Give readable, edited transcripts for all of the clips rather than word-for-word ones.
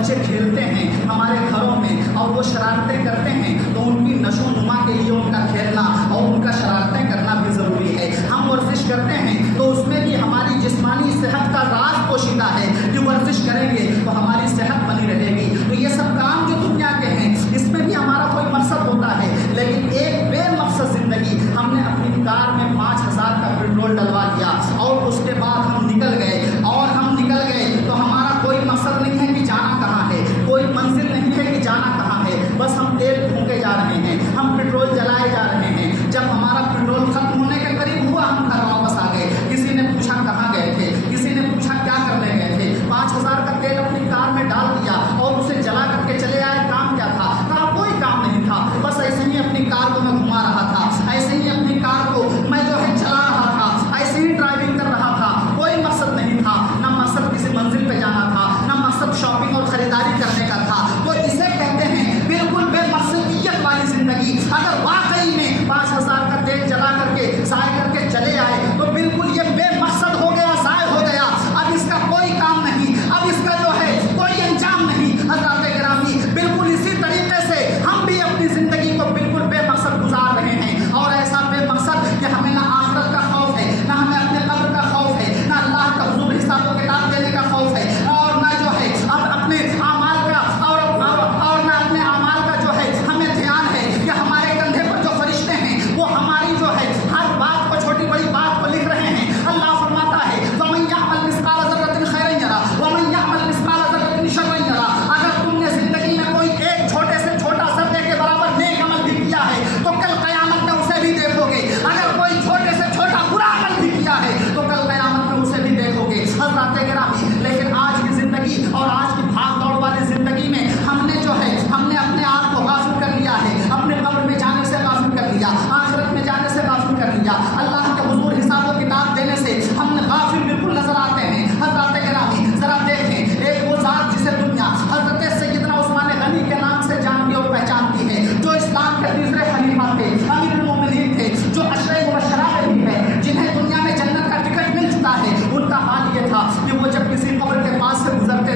بچے کھیلتے ہیں ہمارے گھروں میں اور وہ شرارتیں کرتے ہیں تو ان کی نشو و نما کے لیے ان کا کھیلنا اور ان کا شرارتیں کرنا بھی ضروری ہے۔ ہم ورزش کرتے ہیں تو اس میں بھی ہماری جسمانی صحت کا راز پوشیدہ ہے کہ ورزش کریں گے تو ہماری صحت بنی رہے گی۔ تو یہ سب کام جو دنیا کے ہیں اس میں بھی ہمارا کوئی مقصد ہوتا ہے، لیکن ایک بے مقصد زندگی ہم نے اپنی کار میں 5000 کا پیٹرول ڈلوا دیا اور اس کے بعد ہم نکل گئے تو ہمارا کوئی مقصد نہیں ہے کہ جانا کہاں ہے، کوئی منزل نہیں ہے کہ جانا کہاں ہے، بس ہم تیل پھونکے جا رہے ہیں، ہم پیٹرول جلائے جا رہے ہیں۔ جب ہمارا پیٹرول ختم ہونے کے قریب ہوا ہم گھر واپس آ گئے، کسی نے پوچھا کہاں گئے تھے، کسی نے پوچھا کیا کرنے گئے تھے، 5000 کا تیل اپنی کار میں ڈال دیا اور اسے جلا کر کے چلے آئے، کام کیا تھا؟ کہا کوئی کام نہیں تھا، بس ایسے ہی اپنی کار کو میں گھما رہا تھا، ایسے ہی اپنی کار کو میں چلا رہا تھا، ایسے ہی ڈرائیونگ کر رہا تھا، کوئی مقصد نہیں تھا، نہ مقصد کسی منزل پہ جانا تھا، نہ مقصد شاپنگ اور خریداری کرنے کا تھا۔ تو اسے کہتے ہیں بالکل بے مقصدیت والی زندگی۔ اگر واقعی میں 5000 کا تیل جلا کر کے ضائع کر کے چلے آئے تو بالکل یہ بے مقصد ہو گیا، ضائع ہو گیا، اب اس کا کوئی کام نہیں، اب اس کا کوئی انجام نہیں۔ حضرات گرامی، بالکل اسی طریقے سے ہم بھی اپنی زندگی کو بالکل بے مقصد گزار رہے ہیں، اور ایسا بے مقصد کہ ہمیں نہ آخرت کا خوف ہے، نہ ہمیں اپنے قبر کا خوف ہے، نہ اللہ کا حضور حساب و کتاب دینے کا خوف ہے، اور نہ اب اپنے اعمال کا اور نہ اپنے اعمال کا ہمیں دھیان ہے کہ ہمارے کندھے پر جو فرشتے ہیں وہ ہماری ہر بات کو، چھوٹی بڑی بات کو لکھ رہے ہیں۔ اللہ فرماتا ہے وَمَن يَعْمَلْ مِثْقَالَ ذَرَّةٍ خَيْرًا يَرَهُ وَمَن يَعْمَلْ مِثْقَالَ ذَرَّةٍ شَرًّا يَرَهُ۔ اگر تم نے زندگی میں کوئی ایک چھوٹے سے چھوٹا ذرے کے برابر نیک عمل بھی کیا ہے تو کل قیامت میں اسے بھی دیکھو گے، اگر کوئی چھوٹے سے چھوٹا برا عمل بھی کیا ہے تو کل قیامت میں اسے بھی دیکھو گے۔ حضرات گرامی، لیکن آج کی زندگی اور آج کی بھاگ دوڑ والی زندگی میں ہم نے اپنے آپ کو غافل کر لیا ہے، اپنے قبر میں جانے سے غافل کر لیا، آخرت میں جانے سے غافل کر لیا، اللہ کے حضور حساب و کتاب دینے سے ہم نے غافل بالکل نظر آتے ہیں۔ حضرات گرامی، ذرا دیکھیں، ایک وہ ذات جسے دنیا حضرت سیدنا عثمان غنی کے نام سے جانتی اور پہچانتی ہے، جو اسلام کے تیسرے خلیفہ تھے، امیر المومنین تھے، جو عشرہ مبشرہ میں بھی ہے، جنہیں دنیا میں جنت کا ٹکٹ مل چکا ہے۔ ان کا حال یہ تھا کہ وہ جب کسی قبر کے پاس سے گزرتے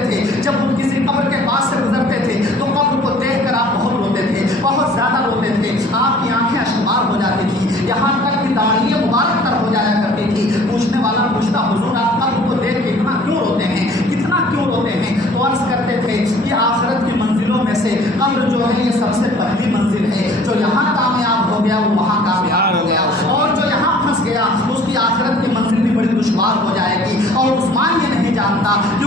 تھے، تو قبر کو دیکھ کر آپ بہت روتے تھے، بہت زیادہ روتے تھے، آپ کی آنکھیں اشکبار ہو جاتی تھی، یہاں تک کہ داڑھیاں مبارک تر ہو جایا کرتی تھی۔ پوچھنے والا پوچھتا حضور آپ قبر کو دیکھ کے اتنا کیوں روتے ہیں؟ تو عرض کرتے تھے کہ آخرت کی منزلوں میں سے قبر جو ہے یہ سب سے پہلی منزل ہے، جو یہاں کامیاب ہو گیا وہ وہاں کامیاب ہو گیا، اور جو یہاں پھنس گیا اس کی آخرت کی منزل بھی بڑی دشوار ہو جائے گی۔ اور عثمان یہ نہیں جانتا کہ